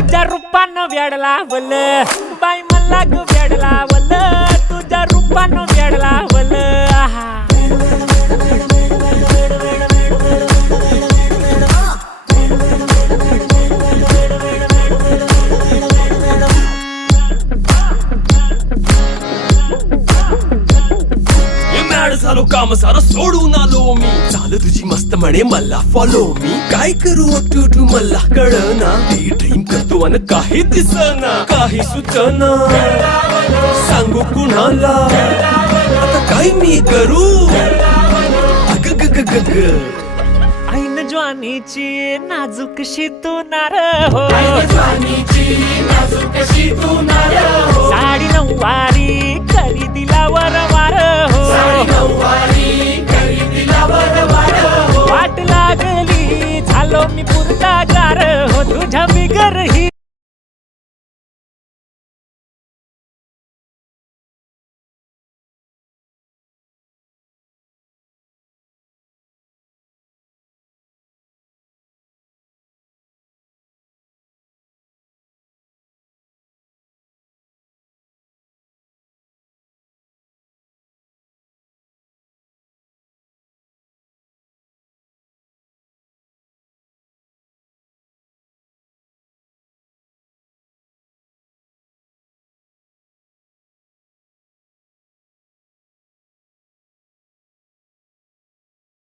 तुझ्या रूपानं वेड लावल बाई मला ग वेड लावल तुझ्या रूपानं वेड लावल आहा झालो काम सारं सोडून आलो मी चाल तुझी मस्त म्हणे मला फॉलो मी काय करू टू मला कळना ती ड्रीम करतो अन काही दिसना काही सुचना सांगू कुणाला आता काय मी करू अग ग ग ग ग ऐन ज्वानीची नाजूकशी तू नार हो साडी नऊवारी करी दिला वरवार हो वाट लागली झालो मी पुरता गार हो तुझ्या बिगर ही